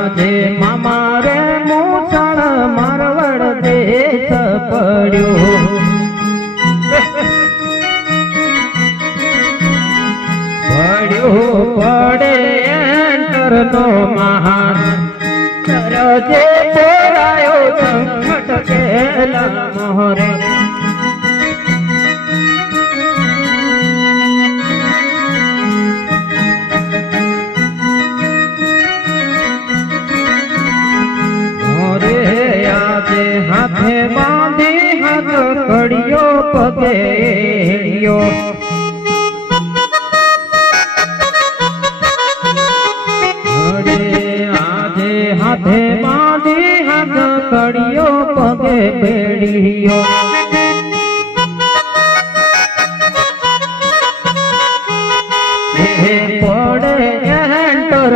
આજે મામા રે મૂછણ મારવડ દેશ પડ્યો પડ્યો પડે એન્ટર નો મહાન કરજે પોરાયો સંકટ કેલા મોરે હાથે બાંધી હાથ કડિયો પગે બેડિયો. હે પડે એન્ટર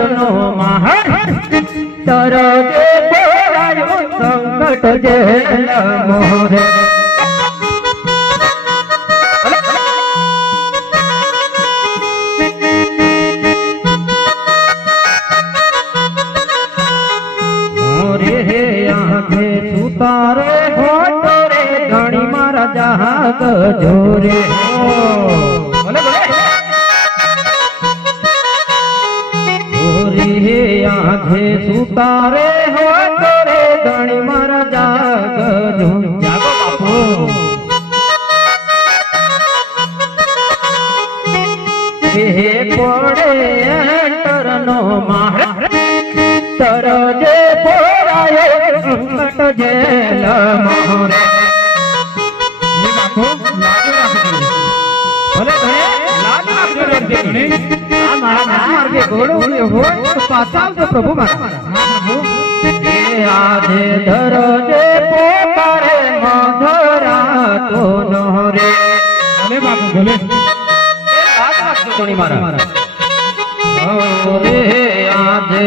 સુતારે હોટો રે, ધણી મારા જહાગ જોરે. હે આંખે સુતારે હોટો રે, ધણી મારા જાગ જો જાગો બાપુ. હે પડે એન્ટર નો માર તર જે સંકટ જેલ પ્રભુ એ આજે ધરજે પોતારે મધરા તો નો રે ભલે બાપુ ભલે આ વાત મારા. રે આજે